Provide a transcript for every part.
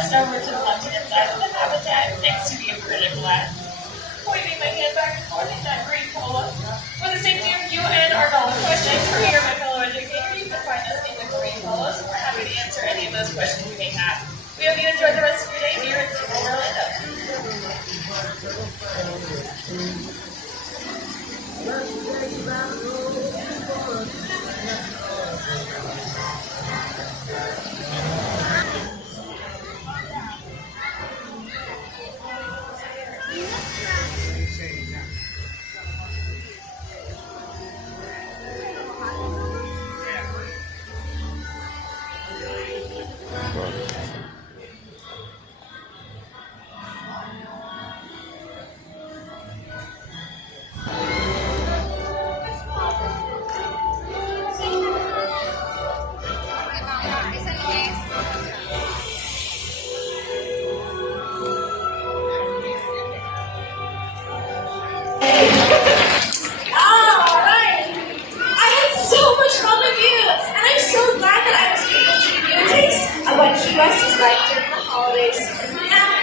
just over to the left-hand side of the habitat next to the acrylic glass. Pointing my hand back and forth in that green polo. For the safety of you and our golf questions, for you, my fellow educator, you can find us in the green polos. We're happy to answer any of those questions you may have. We hope you enjoy the rest of your day here at Disney Orlando.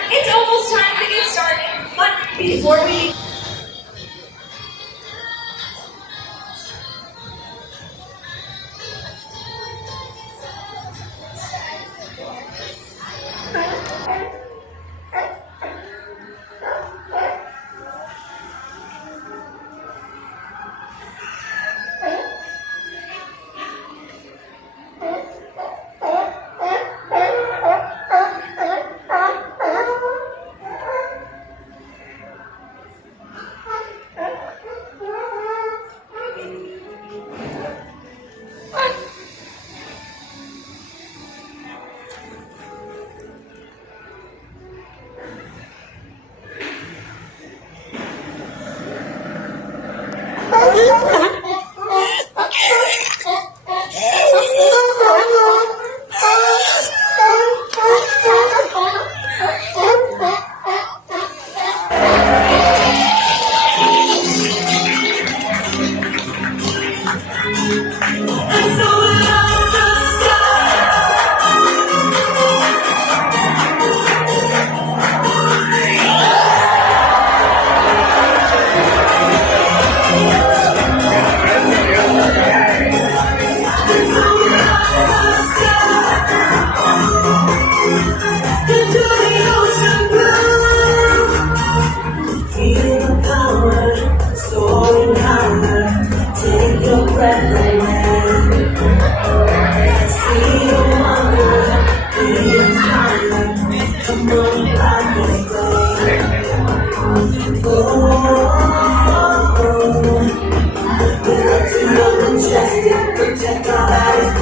It's almost time to get started, but before we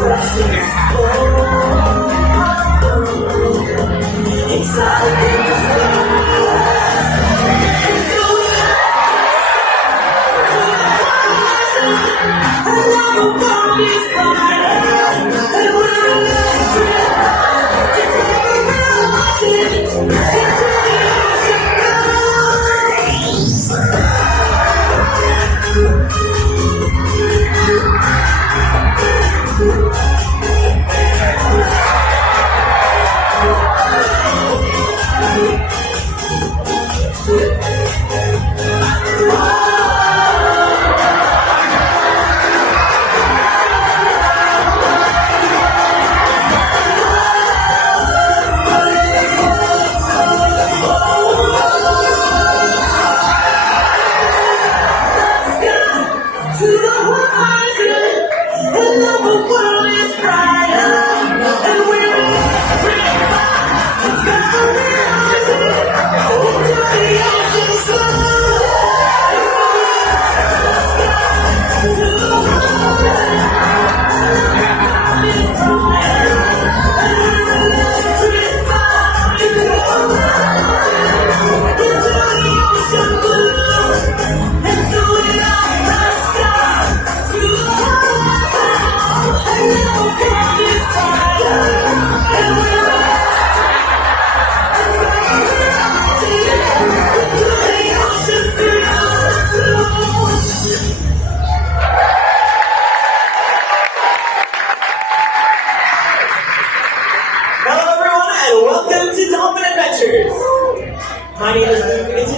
Let's go.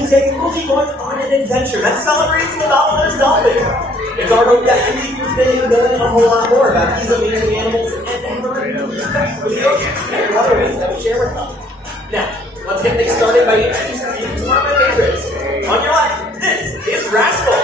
today we'll be going on an adventure that celebrates the Domino's Dolphin. It's our hope that you leave here today knowing a whole lot more about these amazing animals and learn respect for the ocean and waterways that we share with them. Now, let's get things started by introducing you to one of my favorites. On your left, this is Rascal.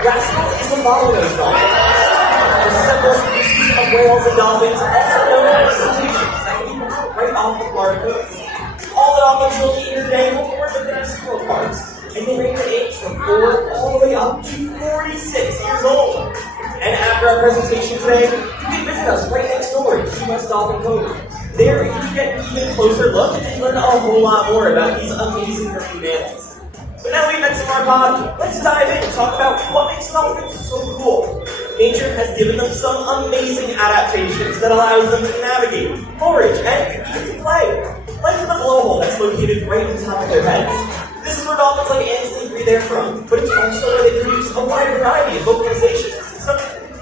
Rascal is a bottlenose dolphin. The several species of whales and dolphins, also known as cetaceans, that can be found right off the Florida coast. All the dolphins you'll meet here today will work within our SeaWorld parks, and they range in age from 4 all the way up to 46 years old. And after our presentation today, you can visit us right next door at Key West Dolphin Cove. There you can get an even closer look and learn a whole lot more about these amazing marine mammals. But now we've met some our pod, let's dive in and talk about what makes dolphins so cool. Nature has given them some amazing adaptations that allows them to navigate, forage, and even to play. Like the blowhole that's located right on top of their heads. This is where dolphins like Ansley breathe air from, but it's also where they produce a wide variety of vocalizations. So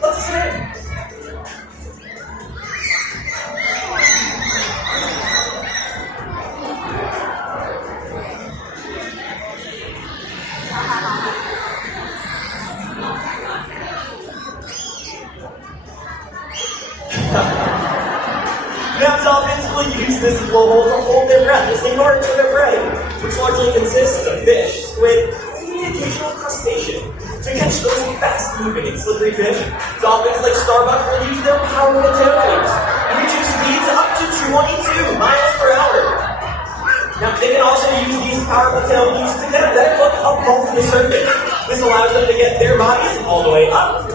let's listen in. Now dolphins will use this blowhole to hold their breath as they guard for their prey, which largely consists of fish, squid, and the occasional crustacean. To catch those fast-moving and slippery fish, dolphins like Starbuck will use their powerful tail fins, reaching speeds up to 22 miles per hour. Now they can also use these powerful tail fins to get a better look above the surface. This allows them to get their bodies all the way up.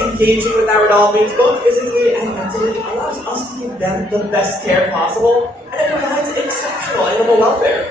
Engaging with our dolphins, both physically and mentally, allows us to give them the best care possible, and it provides exceptional animal welfare.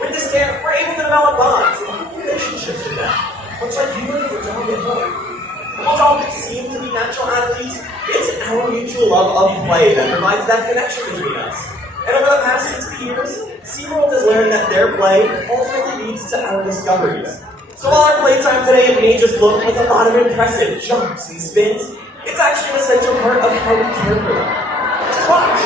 With this care, we're able to develop bonds and relationships with them, much like you and your dog at home. While dolphins seem to be natural athletes, it's our mutual love of play that provides that connection between us. And over the past 60 years, SeaWorld has learned that their play ultimately leads to our discoveries. So while our playtime today may just look like a lot of impressive jumps and spins, it's actually an essential part of how we care for them. Just watch!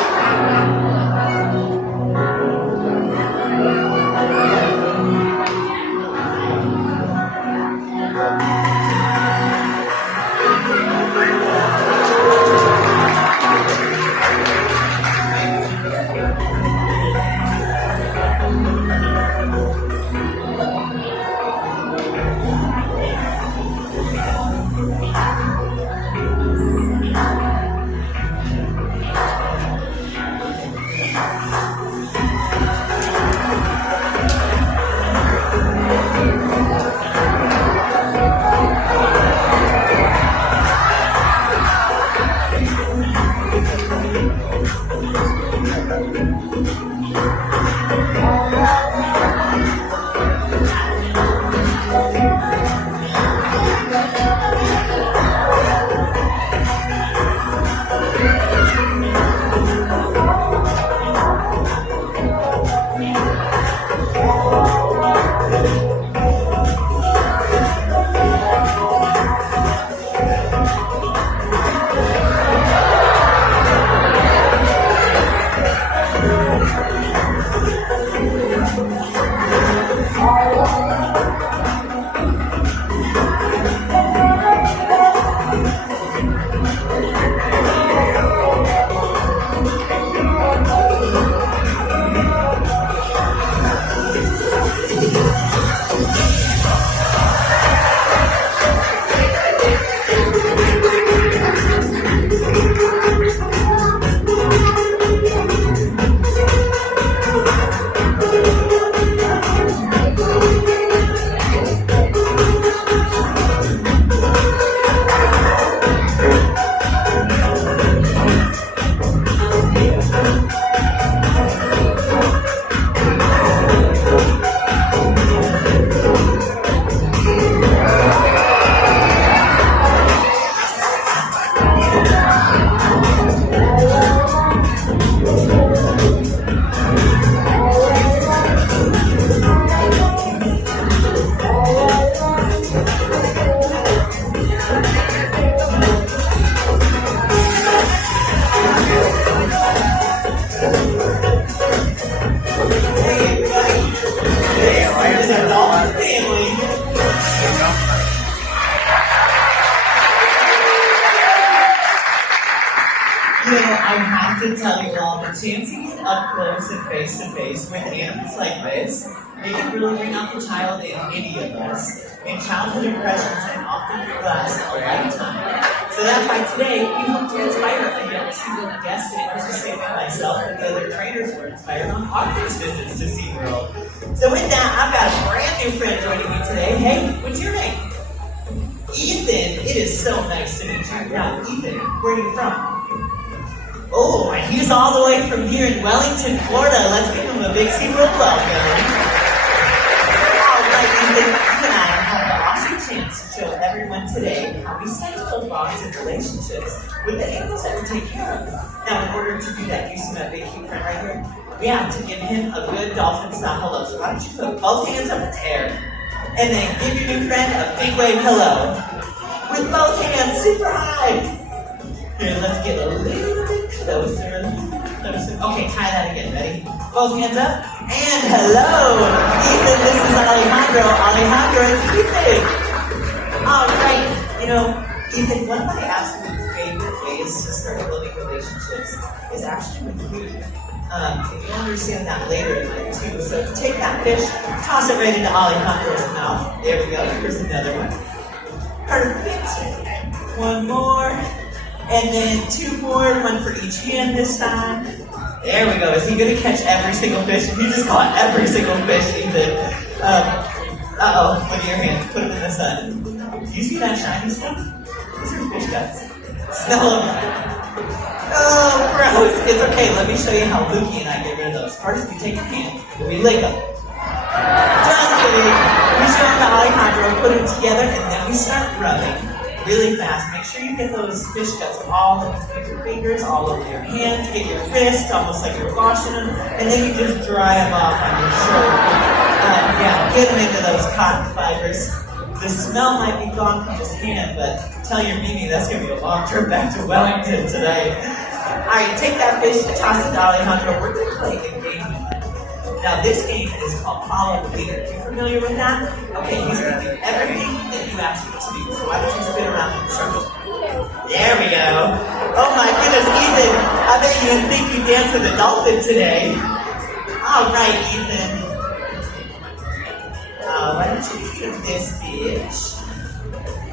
have to tell you all, the chance to get up close and face to face with animals like this, it can really bring out the child in any of us, and childhood impressions can often last a lifetime. So that's why today we hope to inspire a young single guest, and it was just saying that myself and the other trainers were inspired on our first visits to SeaWorld. So with that, I've got a brand new friend joining me today. Hey, what's your name? Ethan. It is so nice to meet you. Now, Ethan, where are you from? Oh, and he's all the way from here in Wellington, Florida. Let's give him a big SeaWorld welcome. Alright, Ethan, you and I have the awesome chance to show everyone today how we start to build bonds and relationships with the animals that we take care of. Now, in order to do that, you see that big cute friend right here? We have to give him a good dolphin-style hello. So why don't you put both hands up in the air, and then give your new friend a big wave hello. With both hands super high. Here, let's get a little bit closer. Okay, try that again. Ready? Both hands up. And hello. Ethan, this is Alejandro. Alejandro, it's Ethan. Alright. You know, Ethan, one of my absolute favorite ways to start building relationships is actually with food. And you'll understand that later in life too. So take that fish, toss it right into Alejandro's mouth. There we go. Here's another one. Perfect. One more. And then two more, one for each hand this time. There we go. Is he going to catch every single fish? He just caught every single fish, Ethan. Uh-oh, look at your hands. Put them in the sun. Do you see that shiny stuff? Those are fish guts. Smell them. Oh, gross. It's okay. Let me show you how Lukey and I get rid of those. First, we take your hands and we lick them. Just kidding. We show them to Alejandro, put them together, and then we start rubbing really fast. Make sure you get those fish guts all over your fingers, all over your hands, get your wrist, almost like you're washing them, and then you just dry them off on your shoulder. Yeah, get them into those cotton fibers. The smell might be gone from his hand, but tell your Mimi that's going to be a long trip back to Wellington today. Alright, take that fish, toss it to Alejandro. We're going to play a game. Now, this game is called Follow the Leader. Are you familiar with that? Okay, he's going to do everything that you ask him to do. So why don't you spin around in a circle? There we go. Oh my goodness, Ethan. I bet you didn't think you'd dance with a dolphin today. All right, Ethan. Why don't you feed him this fish?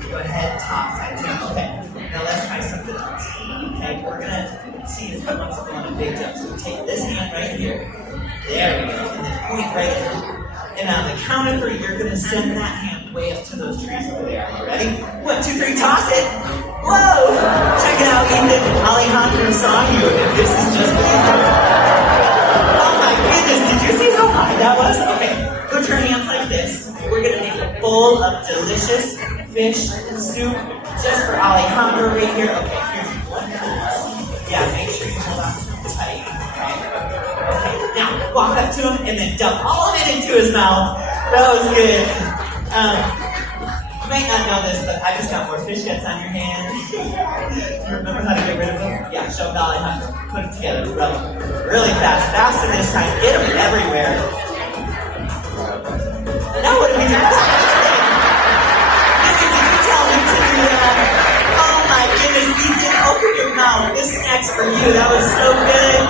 Go ahead, toss that too. Okay, now let's try something else. Okay, we're going to see if he wants to go on a big jump. So take this hand right here. There we go. And then point right in. And on the count of three, you're going to send that hand way up to those trees over there. Are you ready? 1, 2, 3, toss it. Whoa! Check it out, Ethan. Alejandro saw you, and this is just Ethan. Oh my goodness, did you see how high that was? Okay, put your hands like this. We're going to make a bowl of delicious fish soup just for Alejandro right here. Okay, here's one. Yeah, make sure you hold on to it tight. Okay, now walk up to him and then dump all of it into his mouth. That was good. You might not know this, but I just got more fish guts on your hand. You remember how to get rid of them? Yeah, show them Alejandro. Put them together, rub them really fast. Faster this time. Get them everywhere. Now what do we do? Did you tell me to do that? Oh my goodness, Ethan, open your mouth. This snack's for you. That was so good.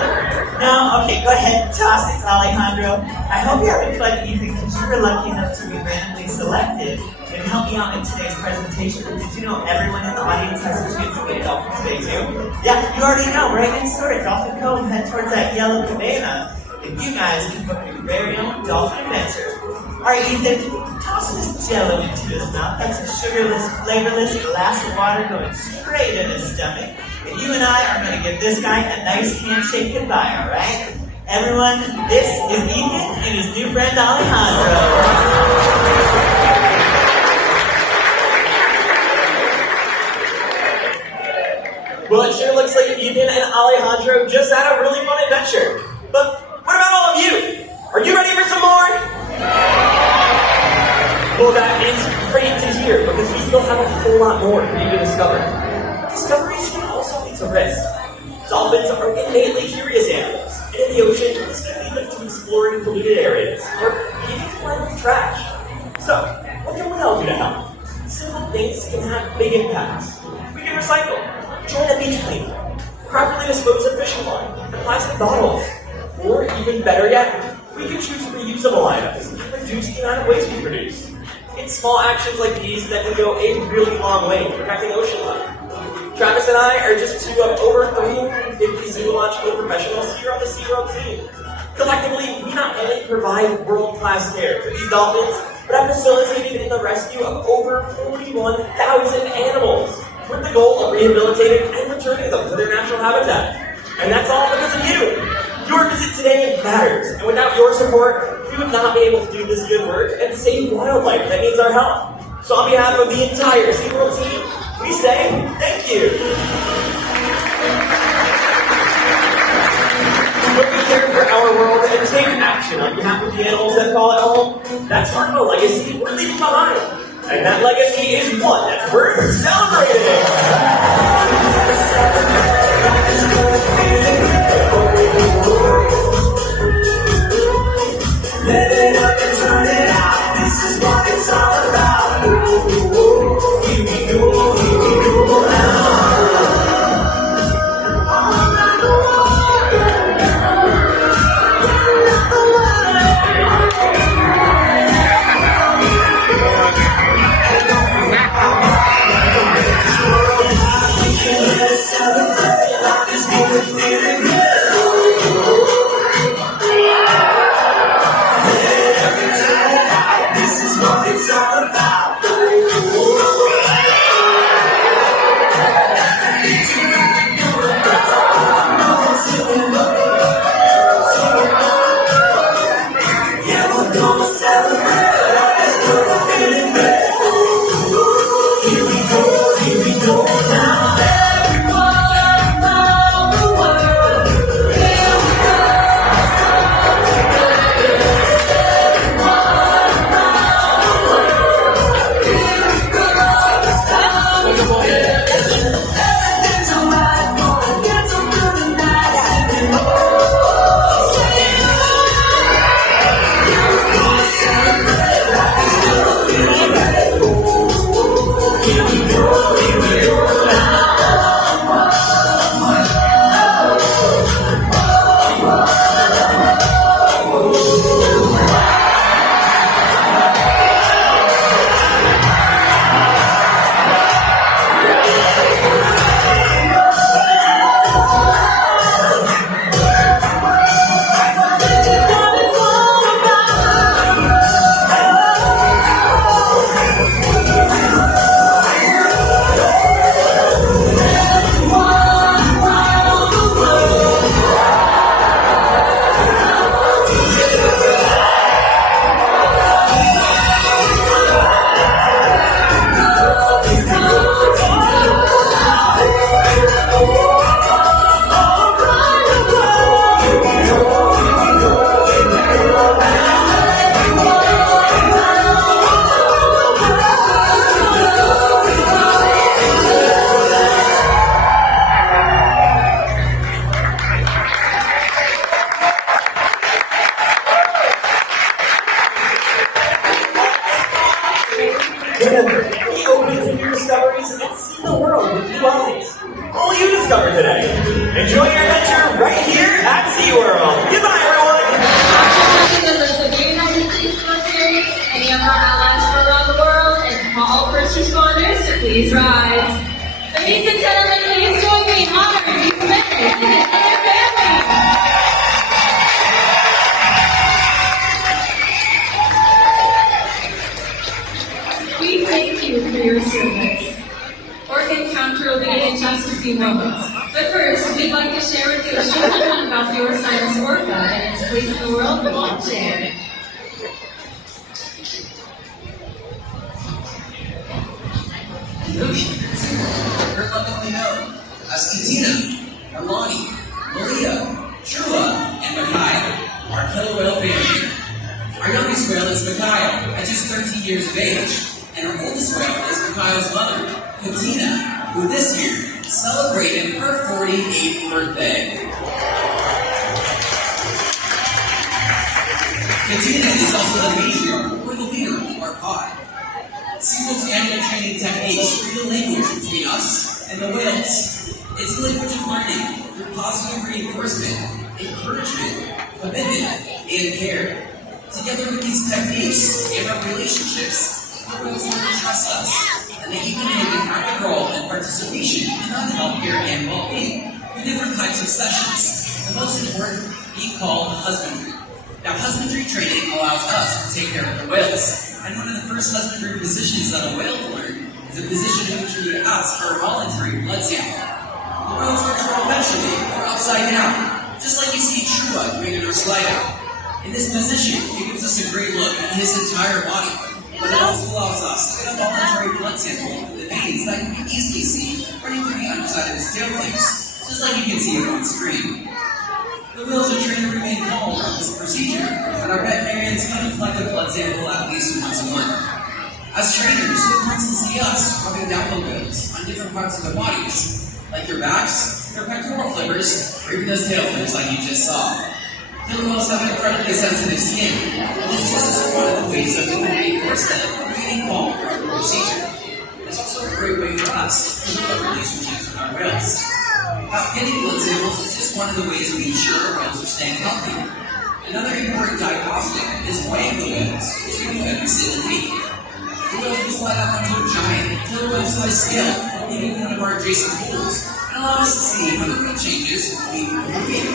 No? Okay, go ahead and toss it to Alejandro. I hope you're having fun, Ethan, because you were lucky enough to be randomly selected and help me out in today's presentation. Did you know everyone in the audience has a chance to get a dolphin today, too? Yeah, you already know. Right next door at Dolphin Cove, head towards that yellow cabana, and you guys can book your very own dolphin adventure. Alright, Ethan, toss this jello into his mouth. That's a sugarless, flavorless glass of water going straight in his stomach. And you and I are going to give this guy a nice handshake goodbye, alright? Everyone, this is Ethan and his new friend Alejandro. Well, it sure looks like Ethan and Alejandro just had a really fun adventure. But what about all of you? Are you ready for some more? Well, that is great to hear because we still have a whole lot more for you to discover. Discoveries can also lead to risk. Dolphins are innately curious animals, and in the ocean, this can lead them to exploring polluted areas or even playing with trash. So, what can we all do to help? Simple things can have big impacts. We can recycle, join a beach cleanup, properly dispose of fishing line, and plastic bottles. Or even better yet, we can choose reusable items and reduce the amount of waste we produce. It's small actions like these that can go a really long way in protecting ocean life. Travis and I are just two of over 350 zoological professionals here on the SeaWorld team. Collectively, we not only provide world-class care for these dolphins, but have facilitated in the rescue of over 41,000 animals, with the goal of rehabilitating and returning them to their natural habitat. And that's all because of you. Your visit today matters, and without your support, we would not be able to do this good work and save wildlife that needs our help. So on behalf of the entire SeaWorld team, we say thank you. When we care for our world and take action on behalf of the animals that call it home, that's part of a legacy we're leaving behind. And that legacy is one that's worth celebrating. Live it up and turn it out. This is what it's all about. Here we go, here we go now. Remember, be open to new discoveries and see the world with new eyes. All you discover today. Enjoy your adventure right here at SeaWorld. Goodbye, everyone. Members of the United States military, any of our allies from around the world, and all first responders, please rise. Ladies and gentlemen, please join me in honoring these men and their families. We thank you for your service. Orchid Counter will begin in just a few moments. But first, we'd like to share with you a short film about the Ursinus orca and its place in the world. Watch it. The ocean are commonly known as Katina, Armani, Malia, Trua, and Micaiah, our killer whale family. Our youngest whale is Micaiah, at just 13 years of age, and our oldest whale is Micaiah's mother, Katina, who this year celebrated her 48th birthday. Katina is also the matriarch or the leader of our pod. SeaWorld's animal training techniques create a language between us and the whales. It's a language of learning, through positive reinforcement, encouragement, commitment, and care. Together with these techniques and our relationships, killer whales learn to trust us, and they even take an active role in participation in healthcare and well-being through different types of sessions. The most important being called husbandry. Now, husbandry training allows us to take care of the whales, and one of the first husbandry positions that a whale will learn is a position in which we would ask for a voluntary blood sample. The whales control eventually, or upside down, just like you see Trua doing in our slide out. In this position, it gives us a great look at his entire body, but it also allows us to get a voluntary blood sample for the veins that you can easily see running through the underside of his tail flakes, just like you can see it on screen. The whales are trained to remain calm throughout this procedure, and our veterinarians come and collect a blood sample at least once a month. As trainers, you'll constantly see us rubbing down the whales on different parts of their bodies, like their backs, their pectoral flippers, or even those tail flippers like you just saw. Killer whales have an incredibly sensitive skin, and this is just one of the ways that we can reinforce them from remaining calm throughout the procedure. It's also a great way for us to build relationships with our whales. Now, getting blood samples is just one of the ways we ensure our whales are staying healthy. Another important diagnostic is weighing the whales, which we do every single week. The whales will slide up onto a giant killer whale-sized scale, leaving one of our adjacent pools, and allow us to see how the weight changes week over week.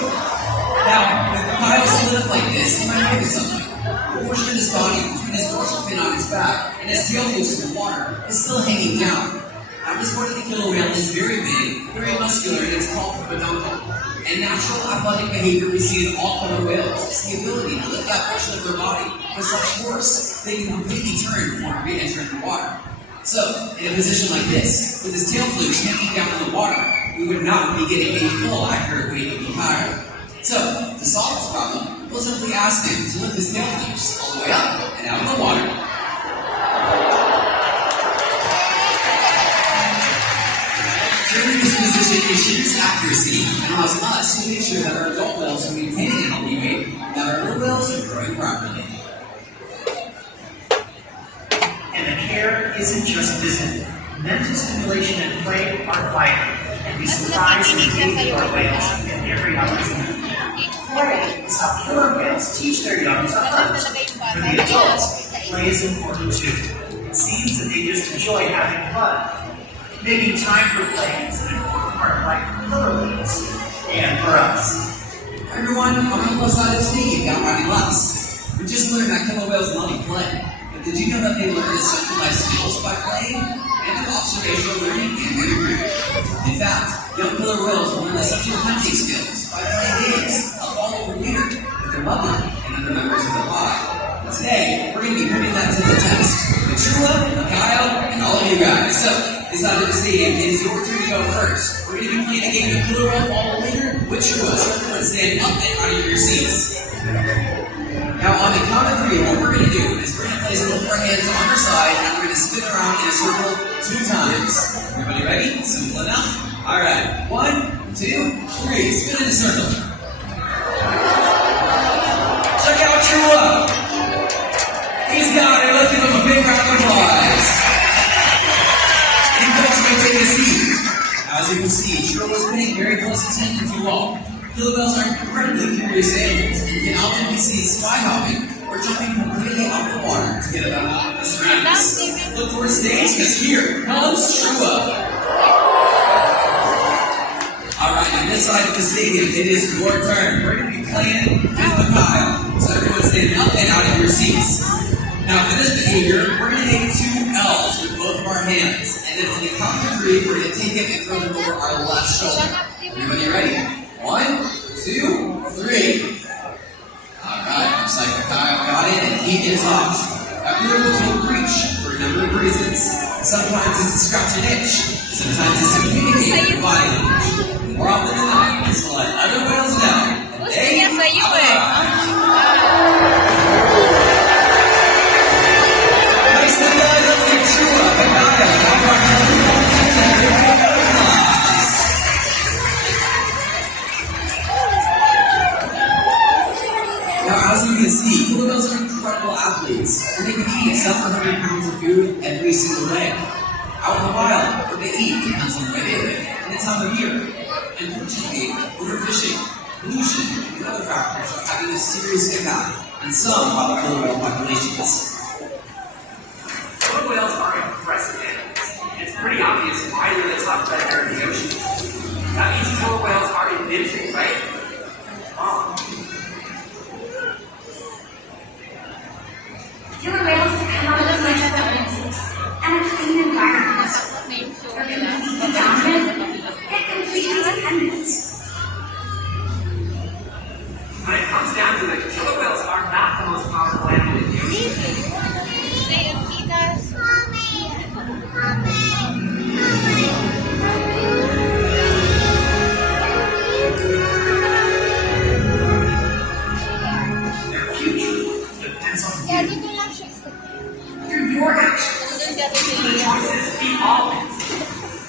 Now, with the pile split up like this, you might notice something. The portion of his body between his dorsal fin on his back and his tail flukes in the water is still hanging down. Now, this part of the killer whale is very big, very muscular, and it's called the peduncle. And natural athletic behavior we see in all killer whales is the ability to lift that portion of their body with such force they can completely turn before re-entering the water. So, in a position like this, with his tail flukes hanging down in the water, we would not be getting a full accurate weight of the pile. So, to solve this problem, we'll simply ask him to lift his tail flukes all the way up and out of the water. Training this position ensures accuracy and allows us to make sure that our adult whales are maintaining a healthy weight and that our little whales are growing properly. And the care isn't just physical. Mental stimulation and play are vital, and we surprise and engage our whales at every opportunity. Play is how killer whales teach their young to hunt. For the adults, play is important too. It seems that they just enjoy having fun. Making time for play is an important part of life for killer whales and for us. Everyone, on the plus side of sneaking down riding laps. We just learned that killer whales love play. But did you know that they learn essential life skills by playing? And through observational learning and mimicry. In fact, young killer whales learn essential hunting skills by playing games of follow the leader with their mother and other members of the pod. Today, we're going to be putting that to the test with Trua, Kyle, and all of you guys. So, inside of the stadium, it is your turn to go first. We're going to be playing a game of killer whale follow leader with Trua. So everyone stand up and out of your seats. Now, on the count of 3, what we're going to do is we're going to place both of our hands on our side and we're going to spin around in a circle 2 times. Everybody ready? Simple enough? Alright. 1, 2, 3. Spin in a circle. Check out Trua. He's got it. Let's give him a big round of applause. And folks, may take a seat. As you can see, Trua was paying very close attention to you all. Killer whales are incredibly curious animals and can often be seen sky hopping or jumping completely out of the water to get about the surroundings. Look for a stage, because here comes Trua. Alright, on this side of the stadium, it is your turn. We're going to be playing with Mikhail. So everyone stand up and out of your seats. Now for this behavior, we're going to make 2 L's with both of our hands. And then on the count of 3, we're going to take it and throw them over our left shoulder. Everybody ready? 1, 2, 3. Alright, looks like Kyle got in and he is off. Now, killer whales will reach for a number of reasons. Sometimes it's to scratch an itch. Sometimes it's to communicate with body language. More often than not, it's to let other whales know that they are nice to guys, let's get Trua, Now, as you can see, killer whales are incredible athletes, and they can eat several hundred pounds of food every single day. Out in the wild, what they eat depends on where they live and the time of year. and particularly overfishing, pollution, and other factors are having a serious impact on some of the killer whale populations. Killer whales are impressive animals. It's pretty obvious why they're the top predator in the ocean. That means killer whales are invincible, right? Wrong. Killer whales depend on the natural elements and a clean environment. They're completely dominant and completely dependent. When it comes down to it, killer whales are not the most powerful animal in the ocean. Their future depends on you. Through your actions, your choices, the always.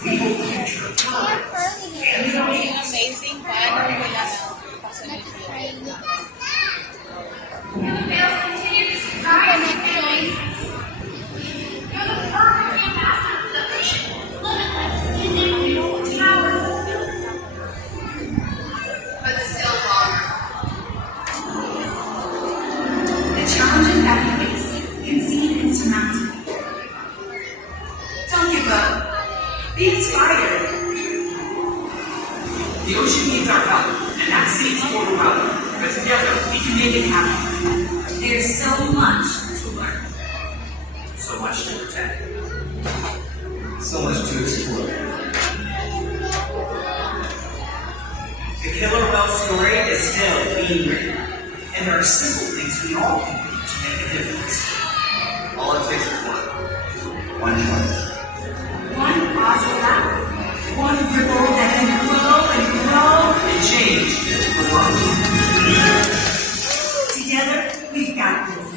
We will future of killer whales and the oceans. Amazing, Whales continue to surprise families. You're the perfect ambassador for the ocean. Limitless, inevitable, powerful, but still longer. The challenges that we face can seem insurmountable. Don't give up. Be inspired. The ocean needs our help, and that seems overwhelming. But together, we can make it happen. There's so much to learn. So much to protect. So much to explore. The killer whale story is still being written, and there are simple things we all can do to make a difference. All it takes is one choice. One positive act. One ripple that can grow and grow. And change the world. Together, we've got this.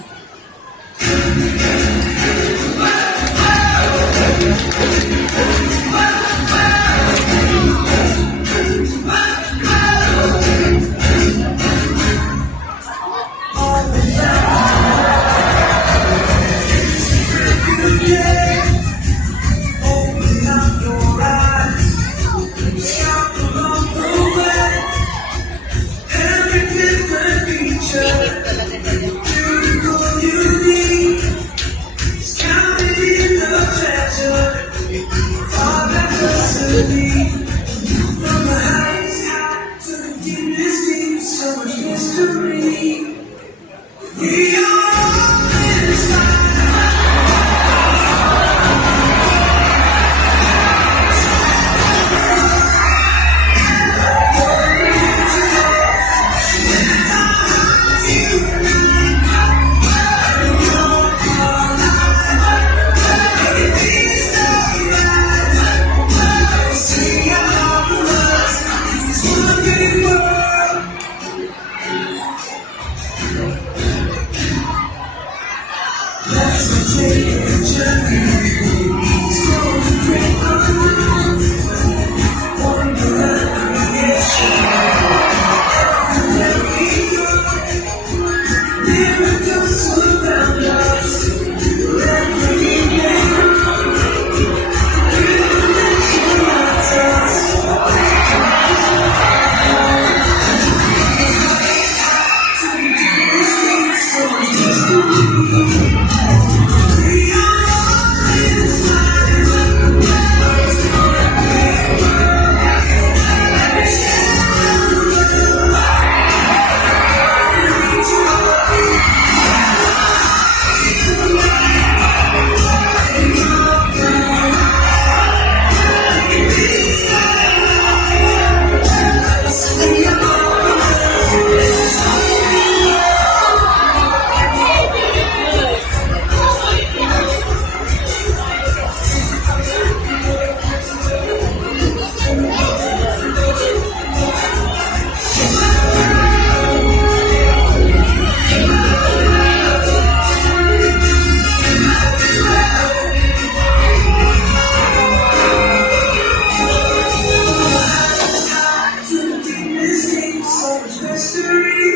Mystery.